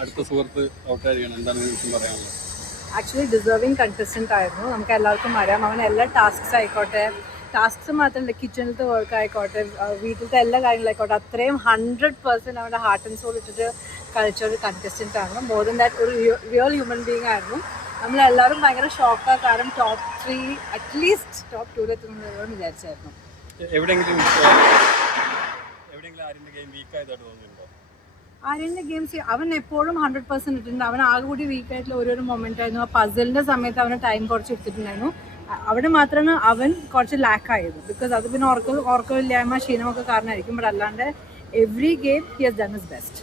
അടുത്ത സുഹൃത്ത് ഔട്ടായിരിക്കണം, എന്താണ് പറയാനുള്ളത്? ആക്ച്വലി ഡിസേർവിങ് കണ്ടസ്റ്റൻ്റ് ആയിരുന്നു. നമുക്ക് എല്ലാവർക്കും അറിയാം, അവൻ എല്ലാ ടാസ്ക്സ് ആയിക്കോട്ടെ, ടാസ്ക്സ് മാത്രമല്ല കിച്ചണിലത്തെ വർക്ക് ആയിക്കോട്ടെ, വീട്ടിലത്തെ എല്ലാ കാര്യങ്ങളായിക്കോട്ടെ, അത്രയും 100% അവൻ്റെ ഹാർട്ട് ആൻഡ് സോൾ ഇട്ടിട്ട് കളിച്ച ഒരു കണ്ടസ്റ്റൻ്റ് ആണ്. മോർ ദൻ ദാറ്റ് ഒരു റിയൽ ഹ്യൂമൻ ബീങ് ആയിരുന്നു. നമ്മളെല്ലാവരും ഭയങ്കര ഷോക്കാണ്, കാരണം ടോപ്പ് 3 അറ്റ്ലീസ്റ്റ് ടോപ്പ് 2 എത്തുന്നതെന്ന് വിചാരിച്ചായിരുന്നു. എവിടെയെങ്കിലും ആര്യൻ്റെ ഗെയിം വീക്കായതായിട്ട് തോന്നുന്നുണ്ടോ? ആര്യൻ്റെ ഗെയിംസ് അവൻ എപ്പോഴും 100% ഇട്ടിട്ടുണ്ട്. അവൻ ആകെ കൂടി വീക്കായിട്ടുള്ള ഓരോരോ മൊമെൻ്റ് ആയിരുന്നു. ആ പസിലിൻ്റെ സമയത്ത് അവന് ടൈം കുറച്ച് എടുത്തിട്ടുണ്ടായിരുന്നു. അവിടെ മാത്രമാണ് അവൻ കുറച്ച് ലാക്കായത്. ബിക്കോസ് അത് പിന്നെ ഓർക്കമില്ലായ്മ ക്ഷീണമൊക്കെ കാരണമായിരിക്കും. ബട്ട് അല്ലാണ്ട് every game he has done his best.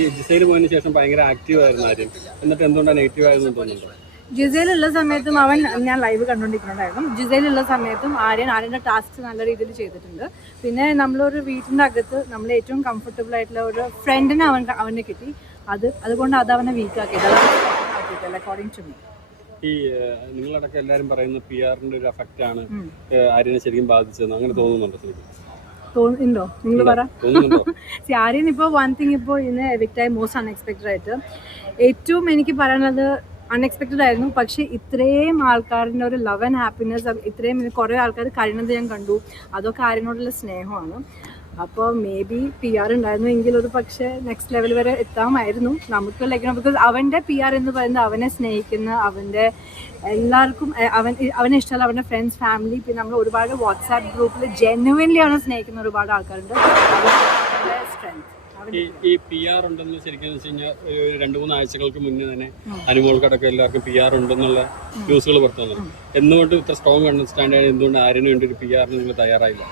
ഈ ജിസയിൽ പോയതിനു ശേഷം ഭയങ്കര ആക്റ്റീവ് ആയിരുന്നു ആര്യൻ, എന്നിട്ട് എന്തുകൊണ്ടാണ് നെഗറ്റീവ് ആയതെന്ന് തോന്നുന്നുണ്ടോ? ജിസയിലുള്ള സമയത്തും ഞാൻ ലൈവ് കണ്ടുകൊണ്ടിരിക്കുന്നുണ്ടായിരുന്നു. ജിസയിലുള്ള സമയത്തും ആര്യൻ്റെ ടാസ്ക് നല്ല രീതിയിൽ ചെയ്തിട്ടുണ്ട്. പിന്നെ നമ്മളൊരു വീട്ടിൻ്റെ അകത്ത് നമ്മൾ ഏറ്റവും കംഫർട്ടബിൾ ആയിട്ടുള്ള ഒരു ഫ്രണ്ടിനെ അവനെ കിട്ടി. അതുകൊണ്ട് അത് അവനെ വീക്കാക്കിയത് അക്കോർഡിംഗ് ടു മീ. ഈ നിങ്ങളടക്കം എല്ലാവരും പറയുന്ന PR-ന്റെ ഒരു എഫക്റ്റ് ആണ് ആര്യനെ ശരിക്കും ബാധിച്ചതെന്ന്, അങ്ങനെ തോന്നുന്നുണ്ടോ? ഉണ്ടോ നിങ്ങൾ പറ. ആര്യൻ ഇപ്പോൾ വൺ തിങ് ഇപ്പോൾ ഇന്ന് എവിക്റ്റായി മോസ്റ്റ് അൺഎക്സ്പെക്റ്റഡ് ആയിട്ട്. ഏറ്റവും എനിക്ക് പറയാനുള്ളത് അൺഎക്സ്പെക്റ്റഡ് ആയിരുന്നു. പക്ഷേ ഇത്രയും ആൾക്കാരുടെ ഒരു ലവ് ആൻഡ് ഹാപ്പിനെസ്, ഇത്രയും കുറേ ആൾക്കാർ കഴിയുന്നത് ഞാൻ കണ്ടു. അതൊക്കെ ആര്യനോടുള്ള സ്നേഹമാണ്. അപ്പോൾ മേ ബി PR ഉണ്ടായിരുന്നു എങ്കിൽ ഒരു പക്ഷേ നെക്സ്റ്റ് ലെവൽ വരെ എത്താമായിരുന്നു. നമുക്ക് ലൈക്കണം. ബിക്കോസ് അവൻ്റെ PR എന്ന് പറയുന്നത് അവനെ സ്നേഹിക്കുന്ന, അവൻ്റെ എല്ലാവർക്കും അവനെ ഇഷ്ടമല്ല, അവൻ്റെ ഫ്രണ്ട്സ്, ഫാമിലി, പിന്നെ നമ്മൾ ഒരുപാട് വാട്സാപ്പ് ഗ്രൂപ്പിൽ ജെന്യുവൻലി അവനെ സ്നേഹിക്കുന്ന ഒരുപാട് ആൾക്കാരുണ്ട്. അവൻ്റെ സ്ട്രെങ്ത്. ഈ PR ഉണ്ടെന്ന് ശരിക്കും വെച്ച് കഴിഞ്ഞാൽ ഒരു 2-3 ആഴ്ചകൾക്ക് മുന്നേ തന്നെ അനുമോൾക്കടക്കം എല്ലാവർക്കും PR ഉണ്ടെന്നുള്ള ന്യൂസുകൾ പുറത്തു വന്നു. എന്തുകൊണ്ട് ഇത്ര സ്ട്രോങ് അണ്ടർസ്റ്റാൻഡ് ആണ്? എന്തുകൊണ്ട് ആര്യന് വേണ്ടി ഒരു PR നിങ്ങൾ തയ്യാറായില്ല?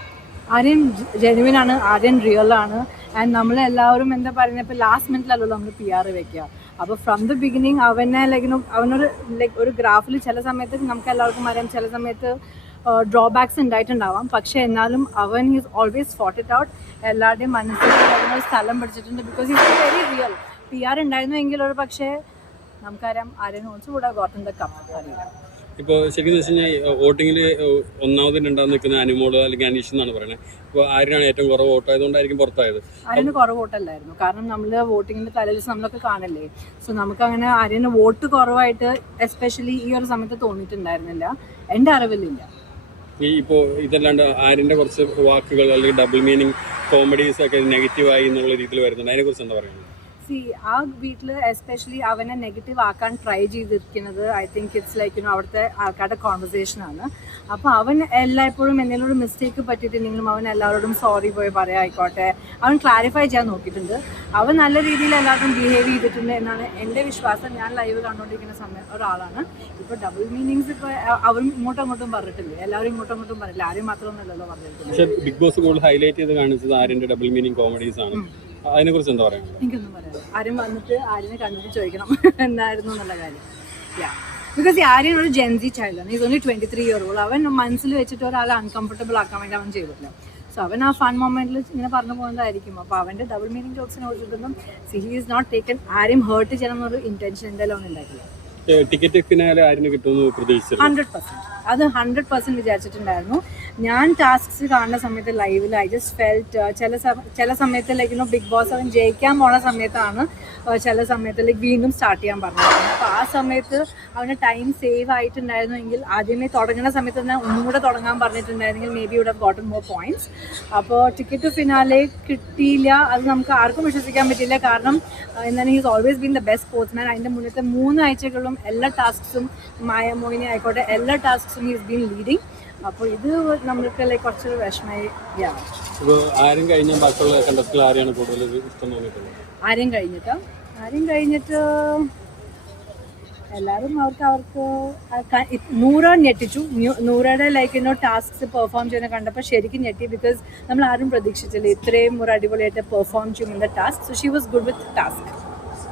ആര്യൻ ജെനുവിൻ ആണ്, ആര്യൻ റിയൽ ആണ്. ആൻഡ് നമ്മളെല്ലാവരും എന്താ പറയുന്നത്, ഇപ്പോൾ ലാസ്റ്റ് മിനിറ്റിലല്ലോ നമ്മൾ PR വെക്കുക. അപ്പോൾ ഫ്രം ദ ബിഗിനിങ് അവനെ അവനൊരു ഒരു ഗ്രാഫിൽ ചില സമയത്ത് നമുക്ക് എല്ലാവർക്കും അറിയാം, ചില സമയത്ത് ഡ്രോബാക്സ് ഉണ്ടായിട്ടുണ്ടാവാം. പക്ഷേ എന്നാലും അവൻ is always fought it out. എല്ലാവരുടെയും മനസ്സിൽ അവനൊരു സ്ഥലം പിടിച്ചിട്ടുണ്ട്. Because is very real. PR ഉണ്ടായിരുന്നു എങ്കിൽ ഒരു പക്ഷേ നമുക്കറിയാം Aryan also would have gotten the cup. അറിയില്ല. ഇപ്പോൾ ശരിക്കും വെച്ച് കഴിഞ്ഞാൽ വോട്ടിങ്ങിൽ ഒന്നാമത് രണ്ടാമത് നിൽക്കുന്ന അനുമോള് അല്ലെങ്കിൽ അനീഷ് എന്നാണ് പറയുന്നത്. ഇപ്പോൾ ആര്യനാണ് ഏറ്റവും കുറവ് വോട്ടായതുകൊണ്ടായിരിക്കും പുറത്തായത്. ആര്യന് കുറവ് വോട്ടല്ലായിരുന്നു. കാരണം നമ്മൾ വോട്ടിങ്ങിൻ്റെ തലേദിവസം നമ്മളൊക്കെ കാണില്ലേ. സോ നമുക്കങ്ങനെ ആര്യന് വോട്ട് കുറവായിട്ട് എസ്പെഷ്യലി ഈ ഒരു സമയത്ത് തോന്നിയിട്ടുണ്ടായിരുന്നില്ല, എൻ്റെ അറിവിലില്ല. ഈ ഇപ്പോൾ ഇതല്ലാണ്ട് ആര്യൻ്റെ കുറച്ച് വാക്കുകൾ അല്ലെങ്കിൽ ഡബിൾ മീനിങ് കോമഡീസ് ഒക്കെ നെഗറ്റീവായി എന്നുള്ള രീതിയിൽ വരുന്നുണ്ട്. അതിനെക്കുറിച്ച് എന്താ പറയുന്നത്? ആ വീട്ടിൽ എസ്പെഷ്യലി അവനെ നെഗറ്റീവ് ആക്കാൻ ട്രൈ ചെയ്തിരിക്കുന്നത് ഐ തിങ്ക് ഇറ്റ്സ് ലൈക്ക് അവിടുത്തെ ആൾക്കാരുടെ കോൺവെർസേഷനാണ്. അപ്പോൾ അവൻ എല്ലായ്പ്പോഴും എന്തെങ്കിലും ഒരു മിസ്റ്റേക്ക് പറ്റിയിട്ടുണ്ടെങ്കിലും അവൻ എല്ലാവരോടും സോറി പോയി പറയായിക്കോട്ടെ, അവൻ ക്ലാരിഫൈ ചെയ്യാൻ നോക്കിയിട്ടുണ്ട്. അവൻ നല്ല രീതിയിൽ എല്ലാവരും ബിഹേവ് ചെയ്തിട്ടുണ്ട് എന്നാണ് എൻ്റെ വിശ്വാസം. ഞാൻ ലൈവ് കണ്ടുകൊണ്ടിരിക്കുന്ന ഒരാളാണ്. ഇപ്പോൾ ഡബിൾ മീനിങ്സ് ഇപ്പോൾ അവരും ഇങ്ങോട്ടും പറഞ്ഞിട്ടില്ലേ, എല്ലാവരും ഇങ്ങോട്ടും പറഞ്ഞില്ല, ആരും മാത്രമൊന്നുമല്ലല്ലോ പറഞ്ഞിരിക്കുന്നത്. പക്ഷേ ബിഗ് ബോസ് കൂടുതൽ ഹൈലൈറ്റ് ചെയ്ത് കാണിച്ചത് ആര്യൻ്റെ ഡബിൾ മീനിങ് കോമഡീസ് ആണ്. അതിനെക്കുറിച്ച് എന്താ പറയുക? എനിക്കൊന്നും പറയാം. ആരും വന്നിട്ട് ആര്യനെ കണ്ടിട്ട് ചോദിക്കണം എന്തായിരുന്നു എന്നുള്ള കാര്യം. ബിക്കോസ് ആര്യൻ ഒരു ജെൻസി ചൈൽഡാണ്. Is only 23 year old. അവൻ മനസ്സിൽ വെച്ചിട്ട് ഒരാളെ അൺകംഫർട്ടബിൾ ആക്കാൻ വേണ്ടി അവൻ ചെയ്തിട്ടില്ല. സോ അവൻ ആ ഫൺ മൊമെന്റിൽ ഇങ്ങനെ പറഞ്ഞു പോകുന്നതായിരിക്കും. അപ്പോൾ അവൻ്റെ ഡബിൾ മീനിങ് ജോക്സിനെ കുറിച്ചിട്ടൊന്നും ഹി ഈസ് നോട്ട് ടേക്കൻ ആരെയും ഹേർട്ട് ചെയ്യണം എന്നൊരു ഇൻറ്റൻഷൻ എന്തായാലും അവൻ ഉണ്ടായിട്ടില്ല. ടിക്കറ്റ് ഫിനാലെ ആര്യന് കിട്ടുമെന്ന് പ്രതീക്ഷിച്ചു. 100% അത് 100% വിചാരിച്ചിട്ടുണ്ടായിരുന്നു. ഞാൻ ടാസ്ക്സ് കാണുന്ന സമയത്ത് ലൈവിൽ ഐ ജസ്റ്റ് ഫെൽറ്റ് ചില സമയത്ത് ലൈക്ക് ബിഗ് ബോസ് അവൻ ജയിക്കാൻ പോണ സമയത്താണ് ചില സമയത്ത് ലൈക്ക് വീണ്ടും സ്റ്റാർട്ട് ചെയ്യാൻ പറഞ്ഞിരുന്നു. അപ്പോൾ ആ സമയത്ത് അവന് ടൈം സേവ് ആയിട്ടുണ്ടായിരുന്നു എങ്കിൽ ആദ്യമേ തുടങ്ങുന്ന സമയത്ത് തന്നെ ഒന്നും കൂടെ തുടങ്ങാൻ പറഞ്ഞിട്ടുണ്ടായിരുന്നെങ്കിൽ maybe would have gotten more points. അപ്പോൾ ടിക്കറ്റ് ഫിനാലെ കിട്ടിയില്ല, അത് നമുക്ക് ആർക്കും വിശ്വസിക്കാൻ പറ്റില്ല. കാരണം എന്താണ്, he's always been the best sportsman. അതിൻ്റെ മുന്നത്തെ 3 ആഴ്ചകളും എല്ലാ ടാസ്ക്സും മായ മോഹിനി ആയിക്കോട്ടെ എല്ലാ ടാസ്ക്സും ഹീസ് ബീൻ ലീഡിങ്. അപ്പോൾ ഇത് നമ്മൾക്ക് ലൈക്ക് കുറച്ചൊരു വിഷമമായി. ആരും കഴിഞ്ഞ ബാക്കിയുള്ള കണ്ടസ്റ്റിൽ ആരെയാണ് കൂടുതൽ ഇഷ്ടം തോന്നിയിട്ടുള്ളത്? ആരും കഴിഞ്ഞിട്ട് എല്ലാവരും അവർക്ക് നൂറ ഞെട്ടിച്ചു. നൂറയുടെ ലൈക്ക് ടാസ്ക്സ് പെർഫോം ചെയ്യുന്ന കണ്ടപ്പോൾ ശരിക്കും ഞെട്ടി. ബിക്കോസ് നമ്മൾ ആരും പ്രതീക്ഷിച്ചില്ല ഇത്രയും ഒരു അടിപൊളിയായിട്ട് പെർഫോം ചെയ്യുന്ന task. So she was good with task.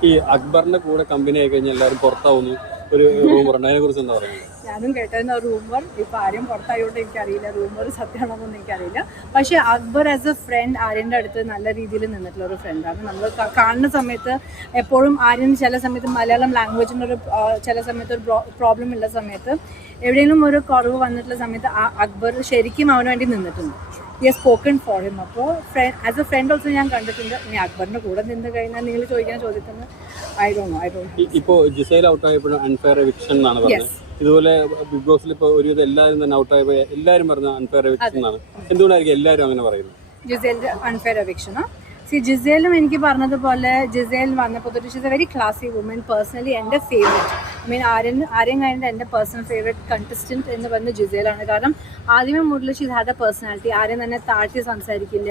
ഈ അക്ബറിന്റെ കൂടെ കമ്പനി ആയി കഴിഞ്ഞാൽ എല്ലാവരും പുറത്താവുന്നു ഒരു റൂമറുണ്ട്, അതിനെ കുറിച്ച് എന്താ പറയുന്നത്? ഞാനും കേട്ടിരുന്ന റൂമർ. ഇപ്പം ആരും പുറത്തായോണ്ട് എനിക്കറിയില്ല, റൂമർ സത്യമാണോന്നൊന്നും എനിക്കറിയില്ല. പക്ഷേ അക്ബർ ആസ് എ ഫ്രണ്ട് ആര്യൻ്റെ അടുത്ത് നല്ല രീതിയിൽ നിന്നിട്ടുള്ള ഒരു ഫ്രണ്ടാണ്. നമ്മൾ കാണുന്ന സമയത്ത് എപ്പോഴും ആര്യൻ ചില സമയത്ത് മലയാളം ലാംഗ്വേജിൻ്റെ ചില സമയത്ത് ഒരു പ്രോബ്ലം ഉള്ള സമയത്ത് എവിടെയെങ്കിലും ഒരു കുറവ് വന്നിട്ടുള്ള സമയത്ത് അക്ബർ ശരിക്കും അവന് വേണ്ടി നിന്നിട്ടുണ്ട്. He has spoken for him. അപ്പോൾ ആസ് എ ഫ്രണ്ട് ഓൾസോ ഞാൻ കണ്ടിട്ടുണ്ട്. ഇനി അക്ബറിൻ്റെ കൂടെ നിന്ന് കഴിഞ്ഞാൽ നിങ്ങൾ ചോദിക്കുന്ന ചോദ്യത്തിന് ഐ ഡോണ്ട് നോ. ഇപ്പോൾ ജിസൈൽ ഔട്ടായപ്പോഴും അൺഫെയർ എവിക്ഷൻ എന്നാണ് പറഞ്ഞത്. ഇതുപോലെ ബിഗ് ബോസിൽ ഇപ്പോൾ ഒരുവിധം എല്ലാവരും തന്നെ ഔട്ടായപ്പോൾ എല്ലാവരും പറഞ്ഞ അൺഫെയർ എവിക്ഷൻ എന്നാണ്. എന്തുകൊണ്ടായിരിക്കും എല്ലാവരും അങ്ങനെ പറയുന്നത്? ജിസേലിൻ്റെ അൺഫെയർ എവിക്ഷനോ? ജിസേലും എനിക്ക് പറഞ്ഞതുപോലെ ജിസേൽ വന്നപ്പോൾ തൊട്ട് she's a very classy woman. Personally എൻ്റെ ഫേവറേറ്റ്, ഐ മീൻ ആരെയും കഴിഞ്ഞിട്ട് എൻ്റെ പേഴ്സണൽ ഫേവറേറ്റ് കണ്ടസ്റ്റൻറ്റ് എന്ന് പറയുന്നത് ജിസേലാണ്. കാരണം ആദ്യമേ മുതൽ ഷീസ് ഹാഡ് എ പേഴ്സണാലിറ്റി. ആരെയും തന്നെ താഴ്ത്തി സംസാരിക്കില്ല.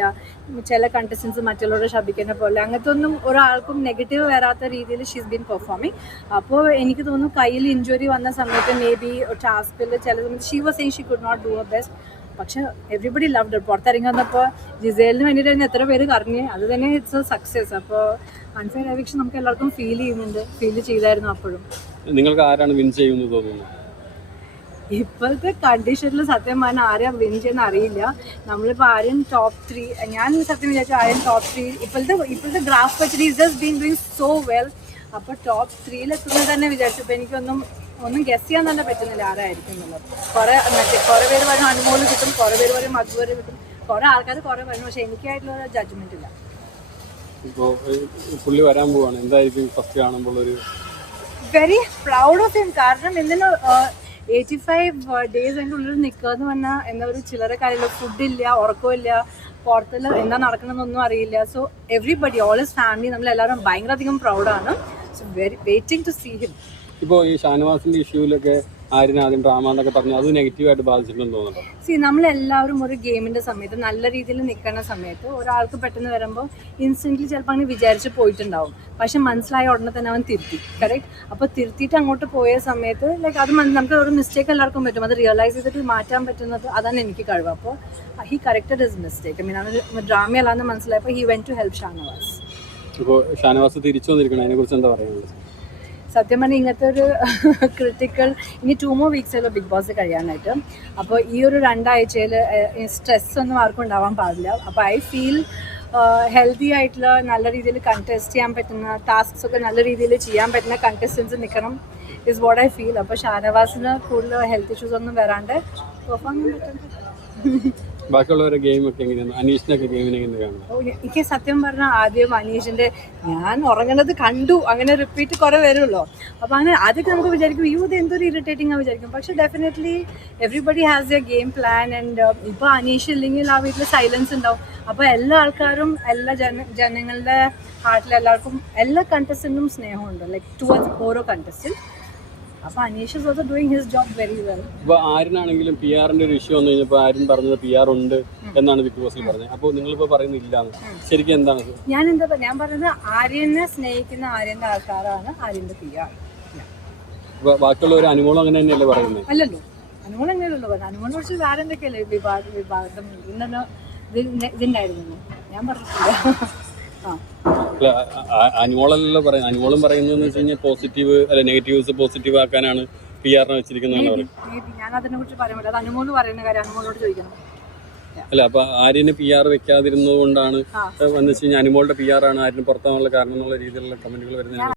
ചില കണ്ടസ്റ്റൻസ് മറ്റുള്ളവരെ ശപിക്കുന്ന പോലെ അങ്ങനത്തെ ഒന്നും ഒരാൾക്കും നെഗറ്റീവ് വരാത്ത രീതിയിൽ ഷീസ് ബീൻ പെർഫോമിങ്. അപ്പോൾ എനിക്ക് തോന്നുന്നു കയ്യിൽ ഇഞ്ചുറി വന്ന സമയത്ത് മേ ബി ടാസ്കിൽ ചില സമയത്ത് she was saying she could not do her best. പക്ഷെ എവറിബഡി ലവ്ഡ്. പുറത്തിറങ്ങി വന്നപ്പോൾ ജിസേലിന് വേണ്ടിയിട്ട് തന്നെ എത്ര പേര് കറങ്ങി, അത് തന്നെ ഇറ്റ്സ് എ സക്സസ്. അപ്പോൾ അൺഫെയർ എവിക്ഷൻ നമുക്ക് എല്ലാവർക്കും ഫീൽ ചെയ്തായിരുന്നു. അപ്പോഴും നിങ്ങൾക്ക് ആരാണ് വിൻ ചെയ്യുമെന്ന് തോന്നുന്നു? ഇപ്പോഴത്തെ കണ്ടീഷനിൽ സത്യം പറഞ്ഞാൽ ആരെയും വിൻ ചെയ്യുന്ന അറിയില്ല. നമ്മളിപ്പോൾ ആരും ടോപ്പ് 3, ഞാൻ സത്യം വിചാരിച്ചു ആരും ടോപ്പ് 3 ഇപ്പോഴത്തെ ഗ്രാഫ് വെച്ചിട്ട് is just been doing so well. അപ്പോൾ ടോപ്പ് 3 എത്തുന്നത് തന്നെ വിചാരിച്ചപ്പോൾ എനിക്കൊന്നും ഗസ് ചെയ്യാൻ തന്നെ പറ്റുന്നില്ല ആരായിരിക്കും എന്നുള്ളത്. കുറേ പേര് പറയും അനുമോള് കിട്ടും, കുറേ പേര് പറയും അക്ബർ കിട്ടും, കുറേ ആൾക്കാർ കുറേ പറയും. പക്ഷെ എനിക്കായിട്ടുള്ള ഒരു ജഡ്ജ്മെന്റ് ഇല്ല. ഇപ്പോൾ പുള്ളി വരാൻ പോവാണ്, എന്തായിരിക്കും ഫസ്റ്റ് കാണുമ്പോൾ ഒരു വെരി പ്രൗഡ് ഓഫ് ഹിം. കാരണം എന്തിനു 85 days അതിൻ്റെ ഉള്ളിൽ നിൽക്കുക എന്ന് പറഞ്ഞാൽ എന്താ ഒരു ചിലരെ കാര്യമില്ല. ഫുഡില്ല, ഉറക്കമില്ല, പുറത്തിൽ എന്താ നടക്കണമെന്നൊന്നും അറിയില്ല. So everybody all his family നമ്മളെല്ലാവരും ഭയങ്കര അധികം പ്രൗഡാണ്. So waiting to see him. ഇപ്പോൾ ഈ ഷാനവാസിന്റെ ഇഷ്യൂലൊക്കെ ആദ്യം ഡ്രാമ എന്നൊക്കെ പറഞ്ഞു, അത് നെഗറ്റീവായിട്ട് ബാധിച്ചിട്ടുണ്ടെന്ന് തോന്നുന്നുണ്ടോ? നമ്മളെല്ലാവരും ഒരു ഗെയിമിൻ്റെ സമയത്ത് നല്ല രീതിയിൽ നിൽക്കുന്ന സമയത്ത് ഒരാൾക്ക് പെട്ടെന്ന് വരുമ്പോൾ ഇൻസ്റ്റൻ്റ്ലി ചിലപ്പോൾ അങ്ങനെ വിചാരിച്ച് പോയിട്ടുണ്ടാവും. പക്ഷെ മനസ്സിലായ ഉടനെ തന്നെ അവൻ തിരുത്തി. കറക്റ്റ്. അപ്പോൾ തിരുത്തിയിട്ട് അങ്ങോട്ട് പോയ സമയത്ത് ലൈക്ക് അത് നമുക്ക് ഒരു മിസ്റ്റേക്ക് എല്ലാവർക്കും പറ്റും. അത് റിയലൈസ് ചെയ്തിട്ട് മാറ്റാൻ പറ്റുന്നത് അതാണ് എനിക്ക് കഴിവ്. അപ്പോൾ he corrected his mistake. I mean അത് ഡ്രാമയല്ലാന്ന് മനസ്സിലായപ്പോൾ he went to help Shanavas. ഇപ്പോൾ ഷാനവാസ് തിരിച്ചു വന്നിരിക്കണം, അതിനെക്കുറിച്ച് എന്താ പറയുന്നത്? സത്യം പറഞ്ഞാൽ ഇങ്ങനത്തെ ഒരു ക്രിട്ടിക്കൽ ഇനി 2 more weeks ബിഗ് ബോസ് കഴിയാനായിട്ട്. അപ്പോൾ ഈ ഒരു 2 ആഴ്ചയിൽ സ്ട്രെസ് ഒന്നും ആർക്കും ഉണ്ടാവാൻ പാടില്ല. അപ്പോൾ ഐ ഫീൽ ഹെൽത്തി ആയിട്ടുള്ള നല്ല രീതിയിൽ കണ്ടസ്റ്റ് ചെയ്യാൻ പറ്റുന്ന ടാസ്ക്സ് ഒക്കെ നല്ല രീതിയിൽ ചെയ്യാൻ പറ്റുന്ന കണ്ടസ്റ്റൻസ് നിൽക്കണം ഇസ് വാട്ട് ഐ ഫീൽ. അപ്പോൾ ഷാനവാസിന് കൂടുതൽ ഹെൽത്ത് ഇഷ്യൂസ് ഒന്നും വരാണ്ട് പെർഫോം ചെയ്യാൻ പറ്റും. ബാക്കിയുള്ളവരുടെ ഗെയിം ഒക്കെ എങ്ങനെയാണ്? അനീഷിനൊക്കെ ഗെയിമിനെ എങ്ങനെയാണ്? എനിക്ക് സത്യം പറഞ്ഞാൽ ആദ്യം അനീഷിൻ്റെ ഞാൻ ഉറങ്ങുന്നത് കണ്ടു അങ്ങനെ റിപ്പീറ്റ് കുറേ വരുമല്ലോ. അപ്പോൾ അങ്ങനെ ആദ്യമൊക്കെ നമുക്ക് വിചാരിക്കും ഇത് എന്തൊരു ഇറിറ്റേറ്റിംഗ് ആണ് വിചാരിക്കും. പക്ഷേ definitely everybody has A game plan. And ഇപ്പോൾ അനീഷ് ഇല്ലെങ്കിൽ ആ വീട്ടിൽ സൈലൻസ് ഉണ്ടാവും. അപ്പോൾ എല്ലാ ആൾക്കാരും എല്ലാ ജനങ്ങളുടെ ഹാർട്ടിൽ എല്ലാവർക്കും എല്ലാ കണ്ടസ്റ്റൻറ്റും സ്നേഹമുണ്ട് ലൈക്ക് ടുവേർഡ്സ് ഓരോ കണ്ടസ്റ്റൻറ്റ്. അപ്പോൾ Aneesh is also doing his job very well. ഇപ്പോൾ ആരിനാണെങ്കിലും PR-ന്റെ ഒരു ഇഷ്യൂ വന്നു കഴിഞ്ഞപ്പോൾ ആരും പറഞ്ഞത് PR ഉണ്ട് എന്നാണ് ബിഗ് ബോസിൽ പറഞ്ഞത്. അപ്പോൾ നിങ്ങളിപ്പോൾ പറയുന്നില്ല, ശരിക്കും എന്താണ്? ഞാൻ പറഞ്ഞത് ആര്യനെ സ്നേഹിക്കുന്ന ആര്യൻ്റെ ആൾക്കാരാണ് ആര്യൻ്റെ PR. ബാക്കിയുള്ളവർ അനുമോളം അങ്ങനെ തന്നെയല്ലേ പറയുന്നത്? അല്ലല്ലോ, അനുമോൾ അങ്ങനെയല്ലോ പറഞ്ഞു. അനുമോളിനെ കുറിച്ച് വേറെ എന്തൊക്കെയല്ലേ വിഭാഗം ഇതുണ്ടായിരുന്നു ഞാൻ പറഞ്ഞിട്ടില്ല. അനുമോളല്ലോ പറയുന്നത്. അനുമോളും പറയുന്നതെന്ന് വെച്ച് കഴിഞ്ഞാൽ പോസിറ്റീവ് അല്ല നെഗറ്റീവ്സ് പോസിറ്റീവ് ആക്കാനാണ് PR-നെ വെച്ചിരിക്കുന്നത്. ഞാൻ അതിനെ കുറിച്ച് പറയാൻ പറ്റില്ല. അത് അനുമോള് പറയുന്ന കാര്യം അനുമോളോട് ചോദിക്കണം. അല്ല, അപ്പൊ ആര്യന് PR വെക്കാതിരുന്നത് കൊണ്ടാണ് വന്നു വെച്ച് കഴിഞ്ഞാൽ അനുമോളുടെ PR ആണ് ആര്യന് പുറത്താവാനുള്ള കാരണം എന്നുള്ള രീതിയിലുള്ള കമന്റുകൾ വരുന്നത്.